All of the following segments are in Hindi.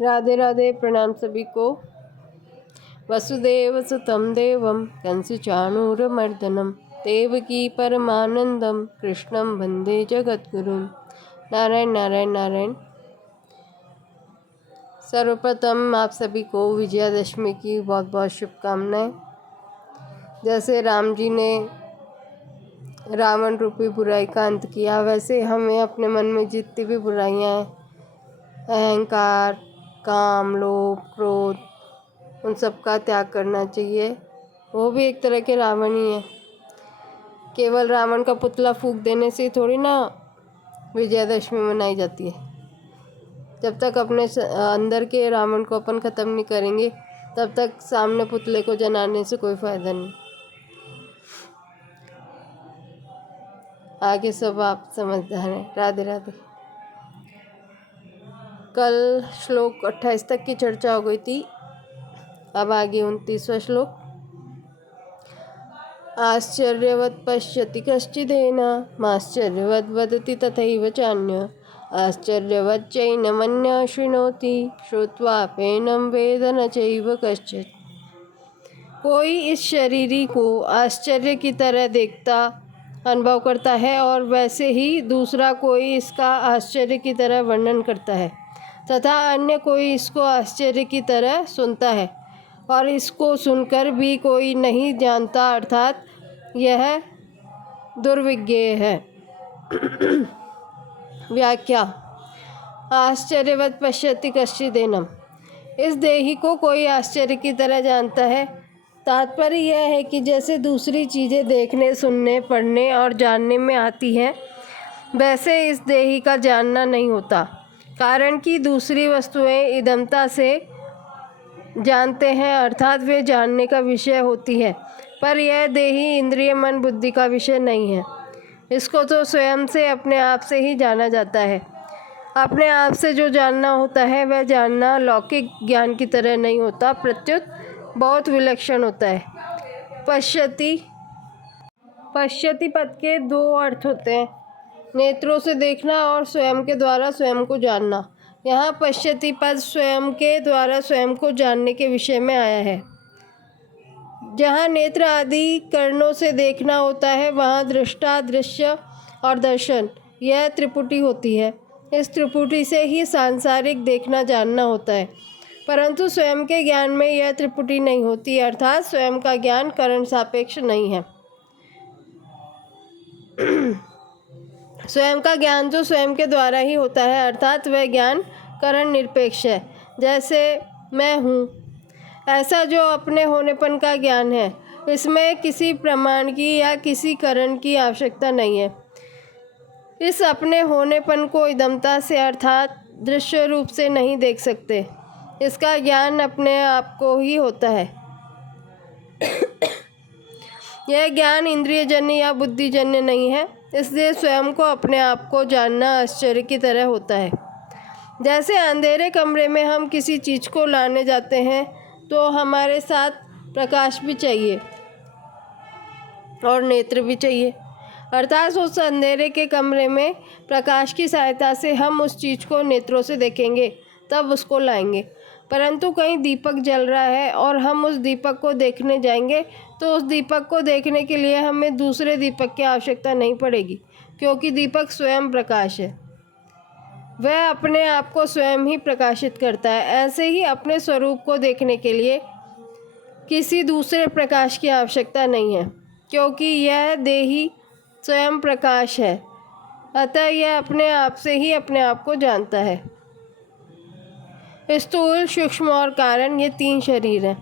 राधे राधे। प्रणाम सभी को। वसुदेव सुतं देवं कंसचाणूरमर्दनं देवकी परमानंदम कृष्णं वंदे जगद्गुरुं। नारायण नारायण नारायण। सर्वप्रथम आप सभी को विजयादशमी की बहुत बहुत शुभकामनाएं। जैसे राम जी ने रावण रूपी बुराई का अंत किया, वैसे हमें अपने मन में जितनी भी बुराइयां हैं, अहंकार, काम, लोभ, क्रोध, उन सब का त्याग करना चाहिए। वो भी एक तरह के रावण ही है। केवल रावण का पुतला फूंक देने से थोड़ी ना विजयादशमी मनाई जाती है। जब तक अपने अंदर के रावण को अपन ख़त्म नहीं करेंगे, तब तक सामने पुतले को जलाने से कोई फ़ायदा नहीं। आगे सब आप समझदार हैं। राधे राधे। कल श्लोक 28 तक की चर्चा हो गई थी। अब आगे 29वां श्लोक। आश्चर्यवत् पश्यति कश्चिदेनामाश्चर्यवद् वदति तथैव चान्यः आश्चर्यवच्चैनमन्यः शृणोति श्रुत्वाप्येनं वेद न चैव कश्चित्। कोई इस शरीरी को आश्चर्य की तरह देखता अनुभव करता है और वैसे ही दूसरा कोई इसका आश्चर्य की तरह वर्णन करता है, तथा अन्य कोई इसको आश्चर्य की तरह सुनता है और इसको सुनकर भी कोई नहीं जानता, अर्थात यह दुर्विज्ञेय है। व्याख्या। आश्चर्यवत् पश्यति कश्चिदेनम। इस देही को कोई आश्चर्य की तरह जानता है। तात्पर्य यह है कि जैसे दूसरी चीज़ें देखने, सुनने, पढ़ने और जानने में आती हैं, वैसे इस देही का जानना नहीं होता। कारण कि दूसरी वस्तुएं इदमता से जानते हैं, अर्थात वे जानने का विषय होती है, पर यह देही इंद्रिय, मन, बुद्धि का विषय नहीं है। इसको तो स्वयं से, अपने आप से ही जाना जाता है। अपने आप से जो जानना होता है वह जानना लौकिक ज्ञान की तरह नहीं होता, प्रत्युत बहुत विलक्षण होता है। पश्यति पद के दो अर्थ होते हैं, नेत्रों से देखना और स्वयं के द्वारा स्वयं को जानना। यहाँ पश्यति पद स्वयं के द्वारा स्वयं को जानने के विषय में आया है। जहाँ नेत्र आदि कर्णों से देखना होता है, वहाँ दृष्टा, दृश्य और दर्शन, यह त्रिपुटी होती है। इस त्रिपुटी से ही सांसारिक देखना जानना होता है, परंतु स्वयं के ज्ञान में यह त्रिपुटी नहीं होती, अर्थात स्वयं का ज्ञान करण सापेक्ष नहीं है। स्वयं का ज्ञान तो स्वयं के द्वारा ही होता है, अर्थात वह ज्ञान करण निरपेक्ष है। जैसे मैं हूँ, ऐसा जो अपने होनेपन का ज्ञान है, इसमें किसी प्रमाण की या किसी करण की आवश्यकता नहीं है। इस अपने होनेपन को इदमता से, अर्थात दृश्य रूप से नहीं देख सकते। इसका ज्ञान अपने आप को ही होता है। यह ज्ञान इंद्रियजन्य या बुद्धिजन्य नहीं है, इसलिए स्वयं को, अपने आप को जानना आश्चर्य की तरह होता है। जैसे अंधेरे कमरे में हम किसी चीज़ को लाने जाते हैं तो हमारे साथ प्रकाश भी चाहिए और नेत्र भी चाहिए, अर्थात उस अंधेरे के कमरे में प्रकाश की सहायता से हम उस चीज़ को नेत्रों से देखेंगे, तब उसको लाएंगे। परंतु कहीं दीपक जल रहा है और हम उस दीपक को देखने जाएंगे, तो उस दीपक को देखने के लिए हमें दूसरे दीपक की आवश्यकता नहीं पड़ेगी, क्योंकि दीपक स्वयं प्रकाश है। वह अपने आप को स्वयं ही प्रकाशित करता है। ऐसे ही अपने स्वरूप को देखने के लिए किसी दूसरे प्रकाश की आवश्यकता नहीं है, क्योंकि यह देही स्वयं प्रकाश है। अतः यह अपने आप से ही अपने आप को जानता है। स्थूल, सूक्ष्म और कारण, ये तीन शरीर हैं।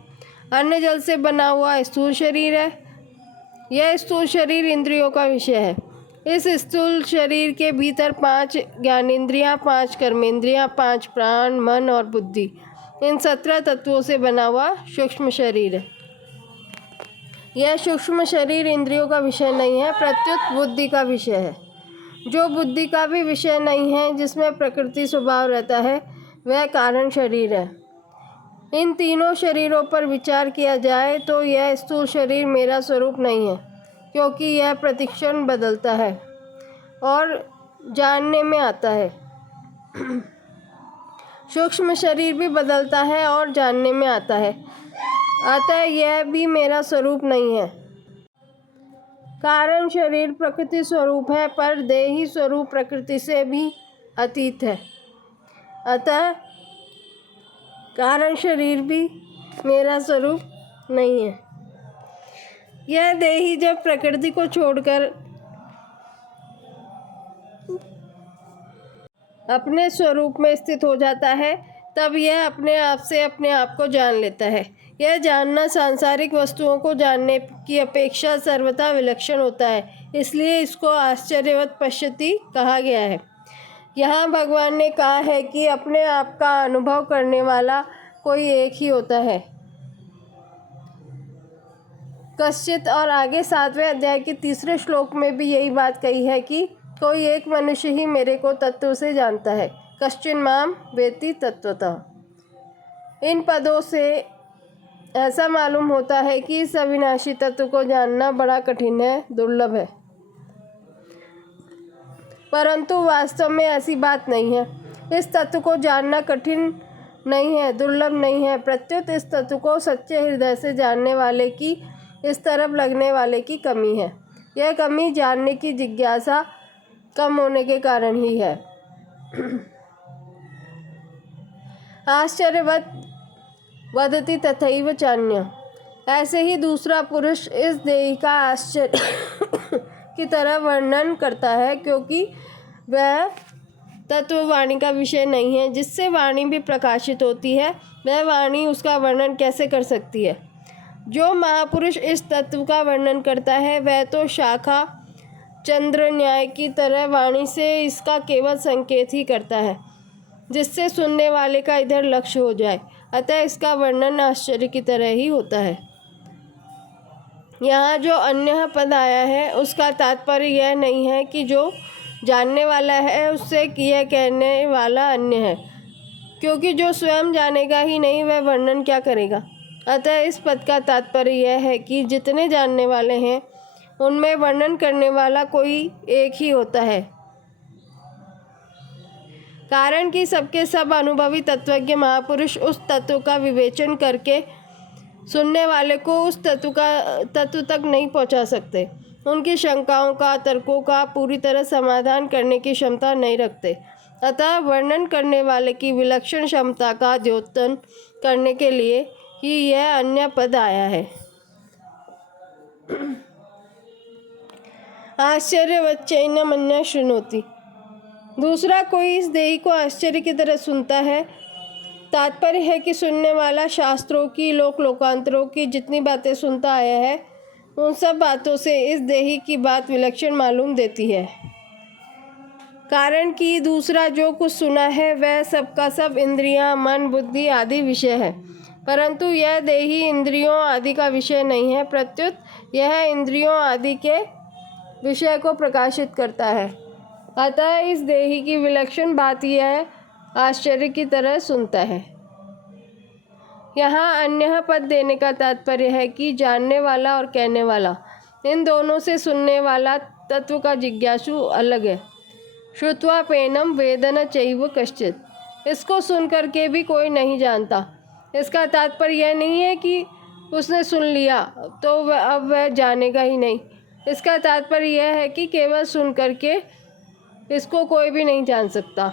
अन्न जल से बना हुआ स्थूल शरीर है। यह स्थूल शरीर इंद्रियों का विषय है। इस स्थूल शरीर के भीतर 5 ज्ञानेंद्रियाँ, 5 कर्मेंद्रियाँ, 5 प्राण, मन और बुद्धि, इन 17 तत्वों से बना हुआ सूक्ष्म शरीर है। यह सूक्ष्म शरीर इंद्रियों का विषय नहीं है, प्रत्युत बुद्धि का विषय है। जो बुद्धि का भी विषय नहीं है, जिसमें प्रकृति स्वभाव रहता है, वह कारण शरीर है। इन तीनों शरीरों पर विचार किया जाए तो यह स्थूल शरीर मेरा स्वरूप नहीं है, क्योंकि यह प्रतिक्षण बदलता है और जानने में आता है। सूक्ष्म शरीर भी बदलता है और जानने में आता है, अतः यह भी मेरा स्वरूप नहीं है। कारण शरीर प्रकृति स्वरूप है, पर देही स्वरूप प्रकृति से भी अतीत है, अतः कारण शरीर भी मेरा स्वरूप नहीं है। यह देही जब प्रकृति को छोड़कर अपने स्वरूप में स्थित हो जाता है, तब यह अपने आप से अपने आप को जान लेता है। यह जानना सांसारिक वस्तुओं को जानने की अपेक्षा सर्वथा विलक्षण होता है, इसलिए इसको आश्चर्यवत पश्यति कहा गया है। यहाँ भगवान ने कहा है कि अपने आप का अनुभव करने वाला कोई एक ही होता है, कश्चित। और आगे 7वें अध्याय के 3 श्लोक में भी यही बात कही है कि कोई एक मनुष्य ही मेरे को तत्व से जानता है, कश्चिन माम वेत्ति तत्वतः। इन पदों से ऐसा मालूम होता है कि इस अविनाशी तत्व को जानना बड़ा कठिन है, दुर्लभ है, परंतु वास्तव में ऐसी बात नहीं है। इस तत्व को जानना कठिन नहीं है, दुर्लभ नहीं है, प्रत्युत इस तत्व को सच्चे हृदय से जानने वाले की इस तरफ लगने वाले की कमी है। यह कमी जानने की जिज्ञासा कम होने के कारण ही है। आश्चर्यवत वदति तथैव चान्य। ऐसे ही दूसरा पुरुष इस देही का आश्चर्य की तरह वर्णन करता है, क्योंकि वह तत्व वाणी का विषय नहीं है। जिससे वाणी भी प्रकाशित होती है, वह वाणी उसका वर्णन कैसे कर सकती है। जो महापुरुष इस तत्व का वर्णन करता है, वह तो शाखा चंद्र न्याय की तरह वाणी से इसका केवल संकेत ही करता है, जिससे सुनने वाले का इधर लक्ष्य हो जाए, अतः इसका वर्णन आश्चर्य की तरह ही होता है। यहाँ जो अन्य पद आया है, उसका तात्पर्य यह नहीं है कि जो जानने वाला है उससे यह कहने वाला अन्य है, क्योंकि जो स्वयं जानेगा ही नहीं, वह वर्णन क्या करेगा। अतः इस पद का तात्पर्य यह है कि जितने जानने वाले हैं, उनमें वर्णन करने वाला कोई एक ही होता है। कारण कि सबके सब अनुभवी तत्वज्ञ महापुरुष उस तत्व का विवेचन करके सुनने वाले को उस तत्व तक नहीं पहुंचा सकते। उनकी शंकाओं का, तर्कों का पूरी तरह समाधान करने की क्षमता नहीं रखते। अतः वर्णन करने वाले की विलक्षण क्षमता का द्योतन करने के लिए ही यह अन्य पद आया है। आश्चर्यवच्चैनमन्यः शृणोति। दूसरा कोई इस देही को आश्चर्य की तरह सुनता है। तात्पर्य है कि सुनने वाला शास्त्रों की, लोकांतरों की जितनी बातें सुनता आया है, उन सब बातों से इस देही की बात विलक्षण मालूम देती है। कारण कि दूसरा जो कुछ सुना है, वह सबका सब इंद्रियां, मन, बुद्धि आदि विषय है, परंतु यह देही इंद्रियों आदि का विषय नहीं है, प्रत्युत यह इंद्रियों आदि के विषय को प्रकाशित करता है। अतः इस देही की विलक्षण बात यह आश्चर्य की तरह सुनता है। यहाँ अन्य पद देने का तात्पर्य है कि जानने वाला और कहने वाला, इन दोनों से सुनने वाला तत्व का जिज्ञासु अलग है। श्रुत्वा पेनम वेद न चैव कश्चित्। इसको सुन करके भी कोई नहीं जानता। इसका तात्पर्य यह नहीं है कि उसने सुन लिया तो अब वह जानेगा ही नहीं। इसका तात्पर्य यह है कि केवल सुन करके इसको कोई भी नहीं जान सकता।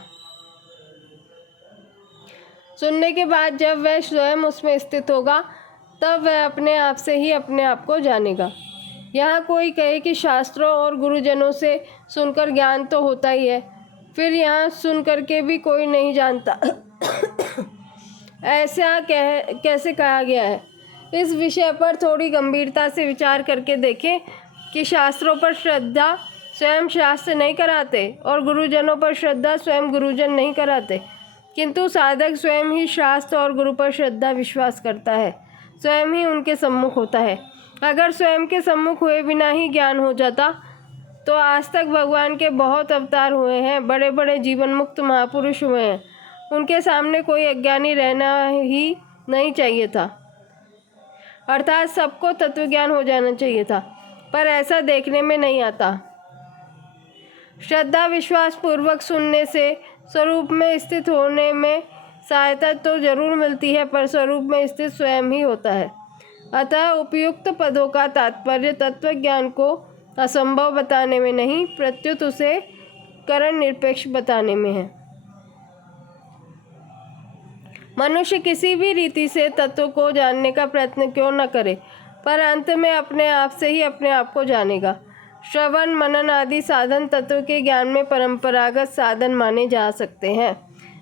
सुनने के बाद जब वह स्वयं उसमें स्थित होगा, तब वह अपने आप से ही अपने आप को जानेगा। यहाँ कोई कहे कि शास्त्रों और गुरुजनों से सुनकर ज्ञान तो होता ही है, फिर यहाँ सुन करके भी कोई नहीं जानता ऐसा कैसे कहा गया है। इस विषय पर थोड़ी गंभीरता से विचार करके देखें कि शास्त्रों पर श्रद्धा स्वयं शास्त्र नहीं कराते और गुरुजनों पर श्रद्धा स्वयं गुरुजन नहीं कराते, किंतु साधक स्वयं ही शास्त्र और गुरु पर श्रद्धा विश्वास करता है, स्वयं ही उनके सम्मुख होता है। अगर स्वयं के सम्मुख हुए बिना ही ज्ञान हो जाता तो आज तक भगवान के बहुत अवतार हुए हैं, बड़े बड़े जीवन मुक्त महापुरुष हुए हैं, उनके सामने कोई अज्ञानी रहना ही नहीं चाहिए था, अर्थात सबको तत्वज्ञान हो जाना चाहिए था, पर ऐसा देखने में नहीं आता। श्रद्धा विश्वास पूर्वक सुनने से स्वरूप में स्थित होने में सहायता तो जरूर मिलती है, पर स्वरूप में स्थित स्वयं ही होता है। अतः उपयुक्त पदों का तात्पर्य तत्व ज्ञान को असंभव बताने में नहीं, प्रत्युत उसे करण निरपेक्ष बताने में है। मनुष्य किसी भी रीति से तत्व को जानने का प्रयत्न क्यों न करे, पर अंत में अपने आप से ही अपने आप को जानेगा। श्रवण मनन आदि साधन तत्व के ज्ञान में परंपरागत साधन माने जा सकते हैं,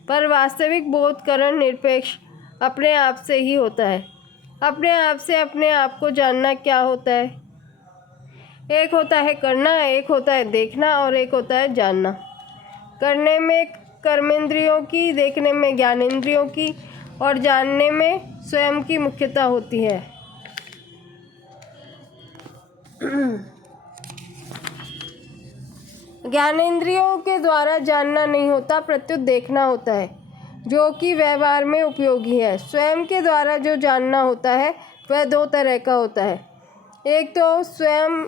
पर वास्तविक बोधकरण निरपेक्ष अपने आप से ही होता है। अपने आप से अपने आप को जानना क्या होता है? एक होता है करना, एक होता है देखना और एक होता है जानना। करने में कर्मेंद्रियों की, देखने में ज्ञानेंद्रियों की और जानने में स्वयं की मुख्यता होती है। ज्ञानेंद्रियों के द्वारा जानना नहीं होता, प्रत्युत देखना होता है, जो कि व्यवहार में उपयोगी है। स्वयं के द्वारा जो जानना होता है वह दो तरह का होता है। एक तो स्वयं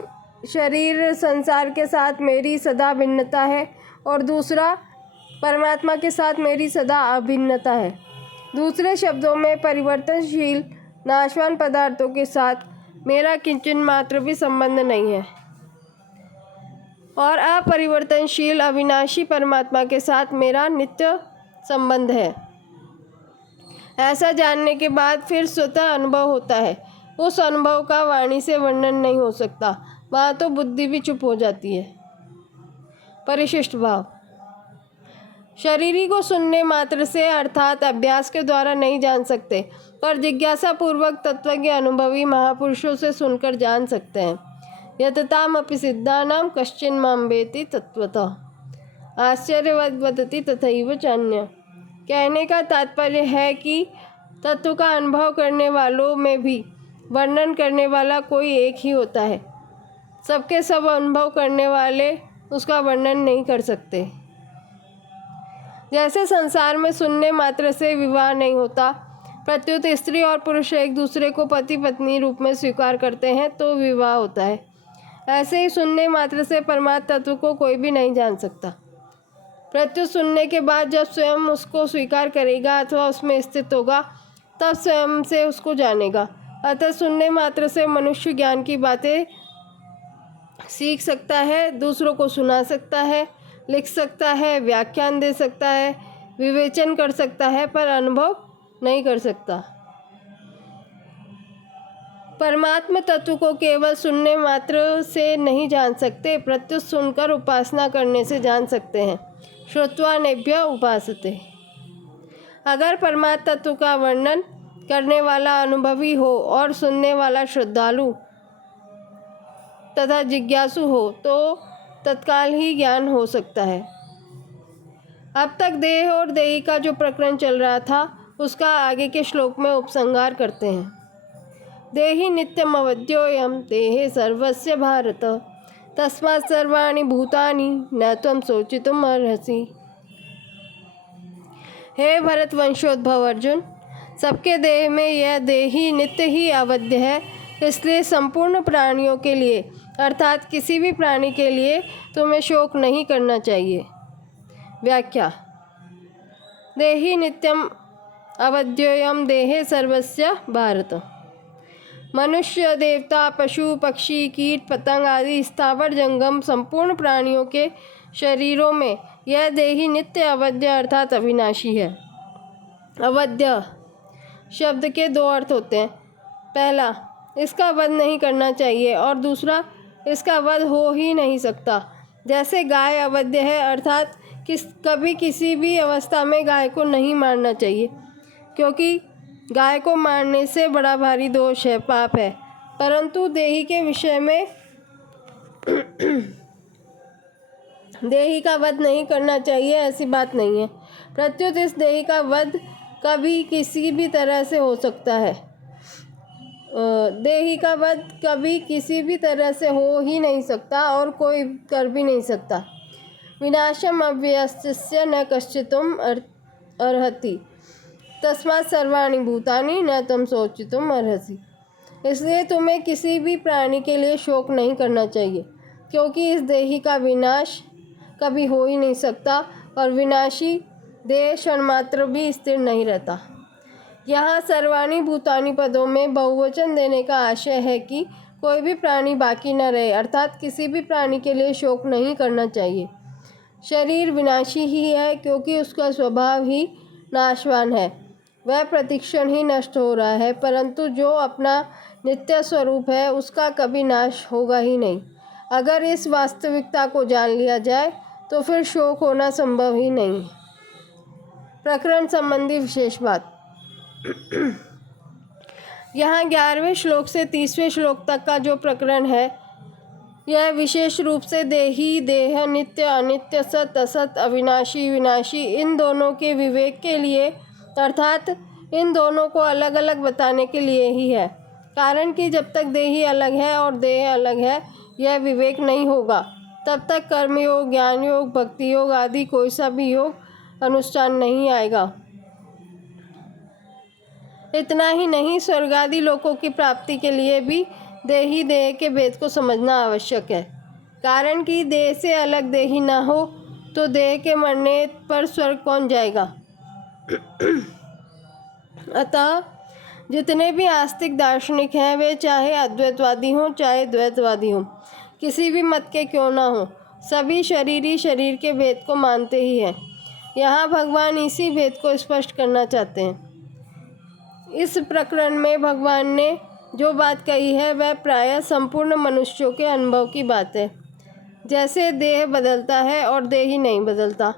शरीर संसार के साथ मेरी सदा भिन्नता है, और दूसरा परमात्मा के साथ मेरी सदा अभिन्नता है। दूसरे शब्दों में परिवर्तनशील नाशवान पदार्थों के साथ मेरा किंचन मात्र भी संबंध नहीं है, और अपरिवर्तनशील अविनाशी परमात्मा के साथ मेरा नित्य संबंध है। ऐसा जानने के बाद फिर स्वतः अनुभव होता है। उस अनुभव का वाणी से वर्णन नहीं हो सकता, वहाँ तो बुद्धि भी चुप हो जाती है। परिशिष्ट भाव। शरीरी को सुनने मात्र से अर्थात अभ्यास के द्वारा नहीं जान सकते, पर जिज्ञासा पूर्वक तत्वज्ञ अनुभवी महापुरुषों से सुनकर जान सकते हैं। यतताम अपि सिद्धानां कश्चिन् मां वेत्ति तत्त्वतः आश्चर्यवद् वदति तथैव चान्यः। कहने का तात्पर्य है कि तत्व का अनुभव करने वालों में भी वर्णन करने वाला कोई एक ही होता है। सबके सब अनुभव करने वाले उसका वर्णन नहीं कर सकते। जैसे संसार में सुनने मात्र से विवाह नहीं होता, प्रत्युत स्त्री और पुरुष एक दूसरे को पति पत्नी रूप में स्वीकार करते हैं तो विवाह होता है। ऐसे ही सुनने मात्र से परमात्म तत्व को कोई भी नहीं जान सकता। प्रत्युत सुनने के बाद जब स्वयं उसको स्वीकार करेगा अथवा उसमें स्थित होगा, तब स्वयं से उसको जानेगा। अतः सुनने मात्र से मनुष्य ज्ञान की बातें सीख सकता है, दूसरों को सुना सकता है, लिख सकता है, व्याख्यान दे सकता है, विवेचन कर सकता है, पर अनुभव नहीं कर सकता। परमात्म तत्व को केवल सुनने मात्र से नहीं जान सकते, प्रत्युत सुनकर उपासना करने से जान सकते हैं। श्रुत्वा नेभ्य उपासते। अगर परमात्म तत्व का वर्णन करने वाला अनुभवी हो और सुनने वाला श्रद्धालु तथा जिज्ञासु हो तो तत्काल ही ज्ञान हो सकता है। अब तक देह और देही का जो प्रकरण चल रहा था उसका आगे के श्लोक में उपसंहार करते हैं। देहि नित्यम अवध्योयम देहे सर्वस्य भारत तस्मात् सर्वाणि भूतानि न त्वं शोचितुम् अर्हसि। हे भरत वंशोद्भव अर्जुन, सबके देह में यह देही नित्य ही अवध्य है, इसलिए संपूर्ण प्राणियों के लिए अर्थात किसी भी प्राणी के लिए तुम्हें शोक नहीं करना चाहिए। व्याख्या। देहि नित्यम अवध्योयम देहे सर्वस्य भारत। मनुष्य, देवता, पशु, पक्षी, कीट, पतंग आदि स्थावर जंगम संपूर्ण प्राणियों के शरीरों में यह देही नित्य अवध्य अर्थात अविनाशी है। अवध्य शब्द के दो अर्थ होते हैं। पहला, इसका वध नहीं करना चाहिए, और दूसरा, इसका वध हो ही नहीं सकता। जैसे गाय अवध्य है अर्थात कभी किसी भी अवस्था में गाय को नहीं मारना चाहिए, क्योंकि गाय को मारने से बड़ा भारी दोष है, पाप है। परंतु देही के विषय में देही का वध नहीं करना चाहिए ऐसी बात नहीं है। प्रत्युत इस देही का वध कभी किसी भी तरह से हो सकता है। देही का वध कभी किसी भी तरह से हो ही नहीं सकता और कोई कर भी नहीं सकता। विनाशम अव्ययस्य न कश्चितुम अर्हति तस्मात् सर्वाणि भूतानि न त्वं शोचितुम् अर्हसि। इसलिए तुम्हें किसी भी प्राणी के लिए शोक नहीं करना चाहिए, क्योंकि इस देही का विनाश कभी हो ही नहीं सकता और विनाशी देह क्षणमात्र भी स्थिर नहीं रहता। यहाँ सर्वाणि भूतानि पदों में बहुवचन देने का आशय है कि कोई भी प्राणी बाकी न रहे, अर्थात किसी भी प्राणी के लिए शोक नहीं करना चाहिए। शरीर विनाशी ही है क्योंकि उसका स्वभाव ही नाशवान है, वह प्रतिक्षण ही नष्ट हो रहा है, परंतु जो अपना नित्य स्वरूप है उसका कभी नाश होगा ही नहीं। अगर इस वास्तविकता को जान लिया जाए तो फिर शोक होना संभव ही नहीं। प्रकरण संबंधी विशेष बात। यहाँ 11वें श्लोक से 30वें श्लोक तक का जो प्रकरण है, यह विशेष रूप से देही, देह, नित्य, अनित्य, सत, असत, अविनाशी, विनाशी इन दोनों के विवेक के लिए, अर्थात इन दोनों को अलग अलग बताने के लिए ही है। कारण कि जब तक देही अलग है और देह अलग है, यह विवेक नहीं होगा, तब तक कर्मयोग, ज्ञान योग, भक्ति योग आदि कोई सा भी योग अनुष्ठान नहीं आएगा। इतना ही नहीं, स्वर्ग आदि लोकों की प्राप्ति के लिए भी देही देह के भेद को समझना आवश्यक है। कारण कि देह से अलग देही ना हो तो देह के मरने पर स्वर्ग कौन जाएगा। अतः जितने भी आस्तिक दार्शनिक हैं, वे चाहे अद्वैतवादी हों चाहे द्वैतवादी हों, किसी भी मत के क्यों ना हों, सभी शरीरी शरीर के भेद को मानते ही हैं। यहाँ भगवान इसी भेद को स्पष्ट करना चाहते हैं। इस प्रकरण में भगवान ने जो बात कही है वह प्रायः संपूर्ण मनुष्यों के अनुभव की बात है। जैसे देह बदलता है और देही नहीं बदलता।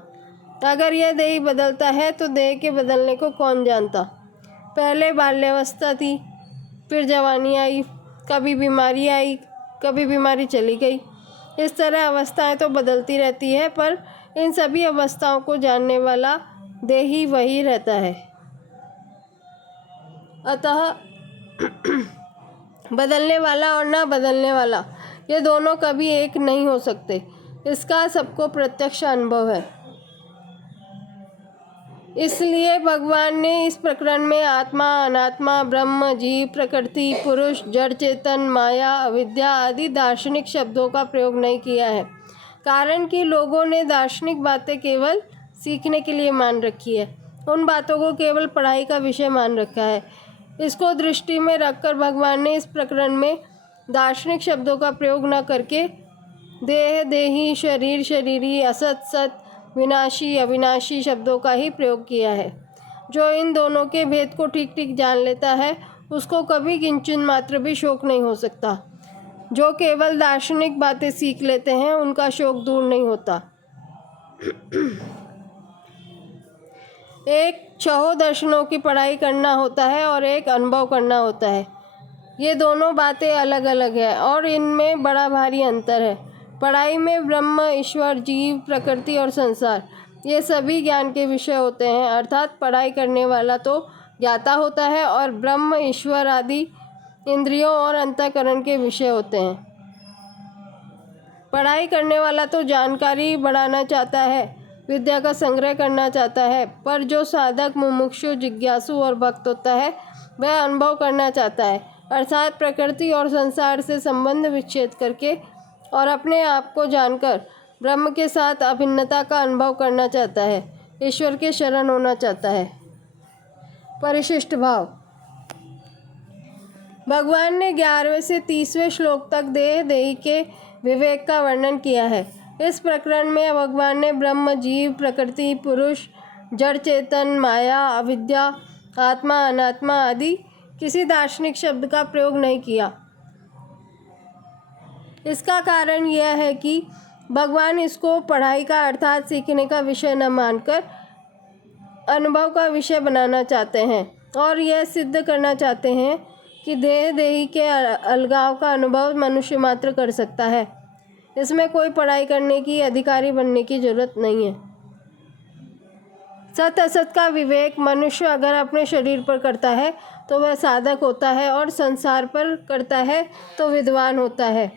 अगर यह देही बदलता है तो देह के बदलने को कौन जानता। पहले बाल्यावस्था थी, फिर जवानी आई, कभी बीमारी आई, कभी बीमारी चली गई। इस तरह अवस्थाएं तो बदलती रहती है, पर इन सभी अवस्थाओं को जानने वाला देही वही रहता है। अतः बदलने वाला और ना बदलने वाला, ये दोनों कभी एक नहीं हो सकते, इसका सबको प्रत्यक्ष अनुभव है। इसलिए भगवान ने इस प्रकरण में आत्मा, अनात्मा, ब्रह्म, जीव, प्रकृति, पुरुष, जड़ चेतन, माया, अविद्या आदि दार्शनिक शब्दों का प्रयोग नहीं किया है। कारण कि लोगों ने दार्शनिक बातें केवल सीखने के लिए मान रखी है, उन बातों को केवल पढ़ाई का विषय मान रखा है। इसको दृष्टि में रखकर भगवान ने इस प्रकरण में दार्शनिक शब्दों का प्रयोग न करके देह, देही, शरीर, शरीरी, असत, सत, विनाशी, अविनाशी शब्दों का ही प्रयोग किया है। जो इन दोनों के भेद को ठीक ठीक जान लेता है, उसको कभी किंचन मात्र भी शोक नहीं हो सकता। जो केवल दार्शनिक बातें सीख लेते हैं, उनका शोक दूर नहीं होता। एक 6 दर्शनों की पढ़ाई करना होता है और एक अनुभव करना होता है। ये दोनों बातें अलग अलग है और इनमें बड़ा भारी अंतर है। पढ़ाई में ब्रह्म, ईश्वर, जीव, प्रकृति और संसार ये सभी ज्ञान के विषय होते हैं, अर्थात पढ़ाई करने वाला तो ज्ञाता होता है और ब्रह्म, ईश्वर आदि इंद्रियों और अंतःकरण के विषय होते हैं। पढ़ाई करने वाला तो जानकारी बढ़ाना चाहता है, विद्या का संग्रह करना चाहता है, पर जो साधक, मुमुक्षु, जिज्ञासु और भक्त होता है, वह अनुभव करना चाहता है, अर्थात प्रकृति और संसार से संबंध विच्छेद करके और अपने आप को जानकर ब्रह्म के साथ अभिन्नता का अनुभव करना चाहता है, ईश्वर के शरण होना चाहता है। परिशिष्ट भाव। भगवान ने 11वें से 30वें श्लोक तक देह देही के विवेक का वर्णन किया है। इस प्रकरण में भगवान ने ब्रह्म, जीव, प्रकृति, पुरुष, जड़ चेतन, माया, अविद्या, आत्मा, अनात्मा आदि किसी दार्शनिक शब्द का प्रयोग नहीं किया। इसका कारण यह है कि भगवान इसको पढ़ाई का अर्थात सीखने का विषय न मानकर अनुभव का विषय बनाना चाहते हैं और यह सिद्ध करना चाहते हैं कि देह देही के अलगाव का अनुभव मनुष्य मात्र कर सकता है। इसमें कोई पढ़ाई करने की, अधिकारी बनने की जरूरत नहीं है। सत असत का विवेक मनुष्य अगर अपने शरीर पर करता है तो वह साधक होता है और संसार पर करता है तो विद्वान होता है।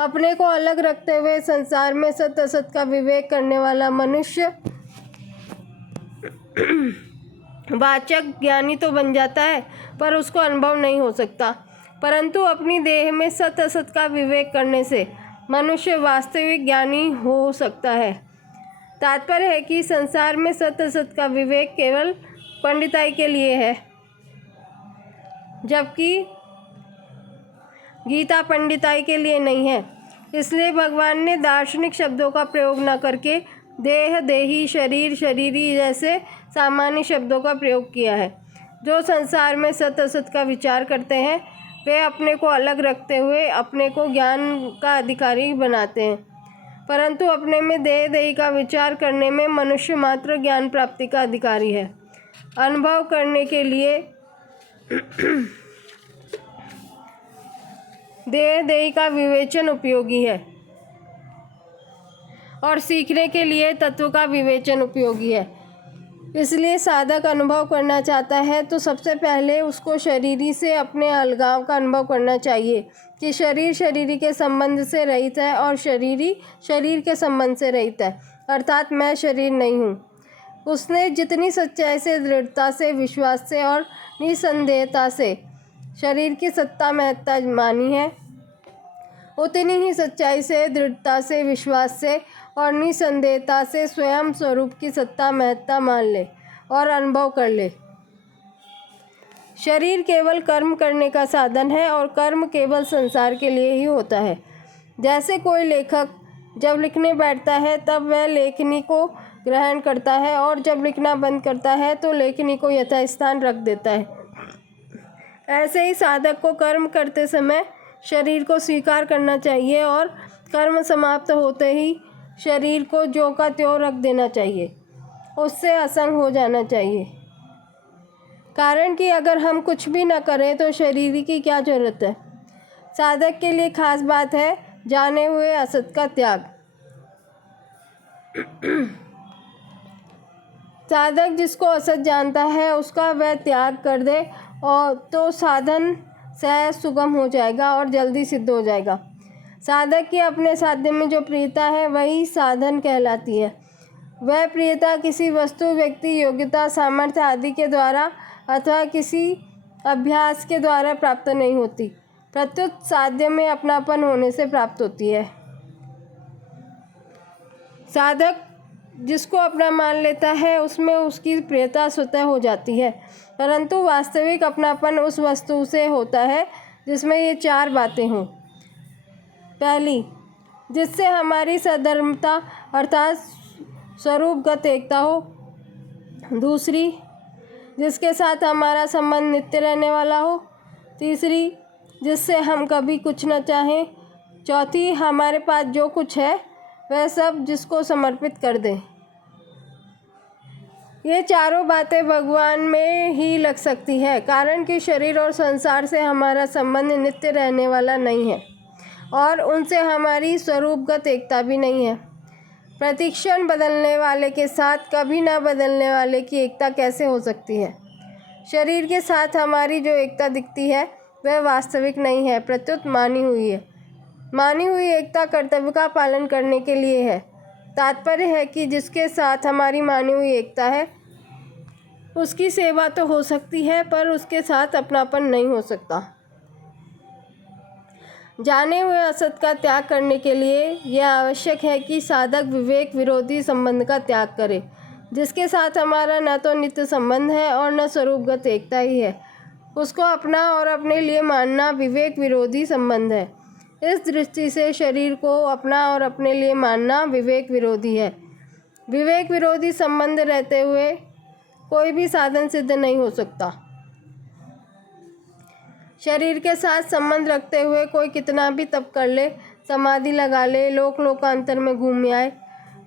अपने को अलग रखते हुए संसार में सत असत का विवेक करने वाला मनुष्य वाचक ज्ञानी तो बन जाता है, पर उसको अनुभव नहीं हो सकता। परंतु अपनी देह में सत असत का विवेक करने से मनुष्य वास्तविक ज्ञानी हो सकता है। तात्पर्य है कि संसार में सत्य असत का विवेक केवल पंडिताई के लिए है, जबकि गीता पंडिताई के लिए नहीं है। इसलिए भगवान ने दार्शनिक शब्दों का प्रयोग न करके देह, देही, शरीर, शरीरी जैसे सामान्य शब्दों का प्रयोग किया है। जो संसार में सत्य असत का विचार करते हैं वे अपने को अलग रखते हुए अपने को ज्ञान का अधिकारी बनाते हैं, परंतु अपने में देह, देही का विचार करने में मनुष्य मात्र ज्ञान प्राप्ति का अधिकारी है। अनुभव करने के लिए देह, देही का विवेचन उपयोगी है और सीखने के लिए तत्व का विवेचन उपयोगी है। इसलिए साधक अनुभव करना चाहता है तो सबसे पहले उसको शरीरी से अपने अलगाव का अनुभव करना चाहिए कि शरीर शरीरी के संबंध से रहित है और शरीरी शरीर के संबंध से रहित है, अर्थात मैं शरीर नहीं हूँ। उसने जितनी सच्चाई से, दृढ़ता से, विश्वास से और निसंदेहता से शरीर की सत्ता महत्ता मानी है, उतनी ही सच्चाई से, दृढ़ता से, विश्वास से और निसंदेहता से स्वयं स्वरूप की सत्ता महत्ता मान ले और अनुभव कर ले। शरीर केवल कर्म करने का साधन है और कर्म केवल संसार के लिए ही होता है। जैसे कोई लेखक जब लिखने बैठता है तब वह लेखनी को ग्रहण करता है और जब लिखना बंद करता है तो लेखनी को यथास्थान रख देता है। ऐसे ही साधक को कर्म करते समय शरीर को स्वीकार करना चाहिए और कर्म समाप्त होते ही शरीर को ज्यों का त्यों रख देना चाहिए, उससे असंग हो जाना चाहिए। कारण कि अगर हम कुछ भी न करें तो शरीर की क्या जरूरत है। साधक के लिए खास बात है जाने हुए असत का त्याग। साधक जिसको असत जानता है उसका वह त्याग कर दे और तो साधन सहज सुगम हो जाएगा और जल्दी सिद्ध हो जाएगा। साधक की अपने साध्य में जो प्रियता है वही साधन कहलाती है। वह प्रियता किसी वस्तु, व्यक्ति, योग्यता, सामर्थ्य आदि के द्वारा अथवा किसी अभ्यास के द्वारा प्राप्त नहीं होती, प्रत्युत साध्य में अपनापन होने से प्राप्त होती है। साधक जिसको अपना मान लेता है उसमें उसकी प्रियता स्वतः हो जाती है, परंतु वास्तविक अपनापन उस वस्तु से होता है जिसमें ये चार बातें हों। पहली, जिससे हमारी सधर्मता अर्थात स्वरूपगत एकता हो। दूसरी, जिसके साथ हमारा संबंध नित्य रहने वाला हो। तीसरी, जिससे हम कभी कुछ न चाहें। चौथी, हमारे पास जो कुछ है वह सब जिसको समर्पित कर दें। ये चारों बातें भगवान में ही लग सकती है, कारण कि शरीर और संसार से हमारा संबंध नित्य रहने वाला नहीं है और उनसे हमारी स्वरूपगत एकता भी नहीं है। प्रतिक्षण बदलने वाले के साथ कभी न बदलने वाले की एकता कैसे हो सकती है। शरीर के साथ हमारी जो एकता दिखती है वह वास्तविक नहीं है, प्रत्युत मानी हुई है। मानी हुई एकता कर्तव्य का पालन करने के लिए है। तात्पर्य है कि जिसके साथ हमारी मानी हुई एकता है उसकी सेवा तो हो सकती है पर उसके साथ अपनापन नहीं हो सकता। जाने हुए असत का त्याग करने के लिए यह आवश्यक है कि साधक विवेक विरोधी संबंध का त्याग करे, जिसके साथ हमारा न तो नित्य संबंध है और न स्वरूपगत एकता ही है। उसको अपना और अपने लिए मानना विवेक विरोधी संबंध है। इस दृष्टि से शरीर को अपना और अपने लिए मानना विवेक विरोधी है। विवेक विरोधी संबंध रहते हुए कोई भी साधन सिद्ध नहीं हो सकता। शरीर के साथ संबंध रखते हुए कोई कितना भी तप कर ले, समाधि लगा ले, लोक लोकांतर में घूम आए,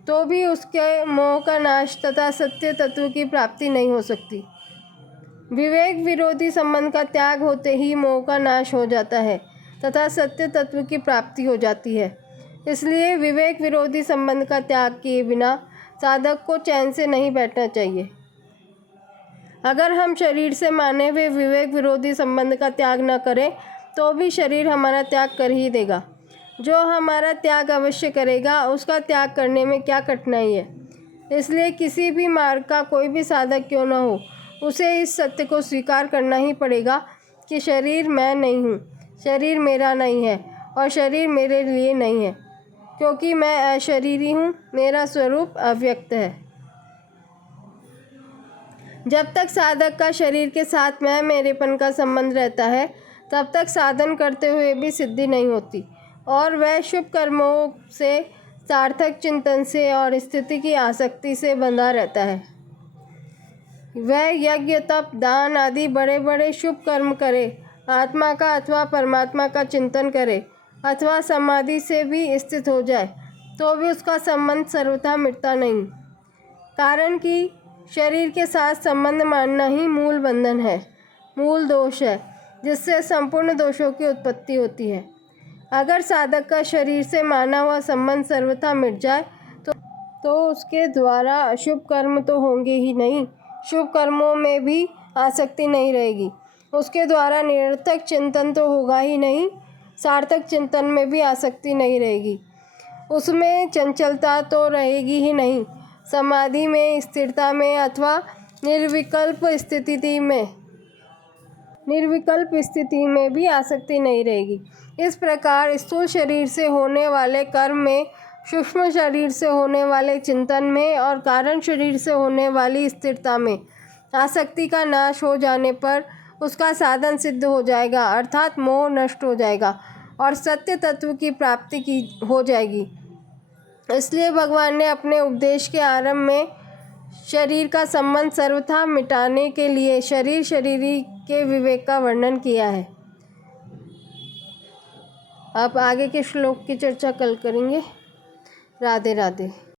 तो भी उसके मोह का नाश तथा सत्य तत्व की प्राप्ति नहीं हो सकती। विवेक विरोधी संबंध का त्याग होते ही मोह का नाश हो जाता है तथा सत्य तत्व की प्राप्ति हो जाती है। इसलिए विवेक विरोधी संबंध का त्याग किए बिना साधक को चैन से नहीं बैठना चाहिए। अगर हम शरीर से माने हुए विवेक विरोधी संबंध का त्याग न करें तो भी शरीर हमारा त्याग कर ही देगा। जो हमारा त्याग अवश्य करेगा उसका त्याग करने में क्या कठिनाई है। इसलिए किसी भी मार्ग का कोई भी साधक क्यों न हो, उसे इस सत्य को स्वीकार करना ही पड़ेगा कि शरीर मैं नहीं हूँ, शरीर मेरा नहीं है और शरीर मेरे लिए नहीं है, क्योंकि मैं अशरीरी हूँ, मेरा स्वरूप अव्यक्त है। जब तक साधक का शरीर के साथ मैं मेरेपन का संबंध रहता है, तब तक साधन करते हुए भी सिद्धि नहीं होती और वह शुभ कर्मों से, सार्थक चिंतन से और स्थिति की आसक्ति से बंधा रहता है। वह यज्ञ, तप, दान आदि बड़े बड़े शुभ कर्म करे, आत्मा का अथवा परमात्मा का चिंतन करे अथवा समाधि से भी स्थित हो जाए, तो भी उसका संबंध सर्वथा मिटता नहीं। कारण कि शरीर के साथ संबंध मानना ही मूल बंधन है, मूल दोष है, जिससे संपूर्ण दोषों की उत्पत्ति होती है। अगर साधक का शरीर से माना हुआ संबंध सर्वथा मिट जाए तो उसके द्वारा अशुभ कर्म तो होंगे ही नहीं, शुभ कर्मों में भी आसक्ति नहीं रहेगी। उसके द्वारा निरर्थक चिंतन तो होगा ही नहीं, सार्थक चिंतन में भी आसक्ति नहीं रहेगी। उसमें चंचलता तो रहेगी ही नहीं, समाधि में, स्थिरता में अथवा निर्विकल्प स्थिति में भी आसक्ति नहीं रहेगी। इस प्रकार स्थूल शरीर से होने वाले कर्म में, सूक्ष्म शरीर से होने वाले चिंतन में और कारण शरीर से होने वाली स्थिरता में आसक्ति का नाश हो जाने पर उसका साधन सिद्ध हो जाएगा, अर्थात मोह नष्ट हो जाएगा और सत्य तत्व की प्राप्ति हो जाएगी। इसलिए भगवान ने अपने उपदेश के आरंभ में शरीर का संबंध सर्वथा मिटाने के लिए शरीर शरीरी के विवेक का वर्णन किया है। अब आगे के श्लोक की चर्चा कल करेंगे। राधे राधे।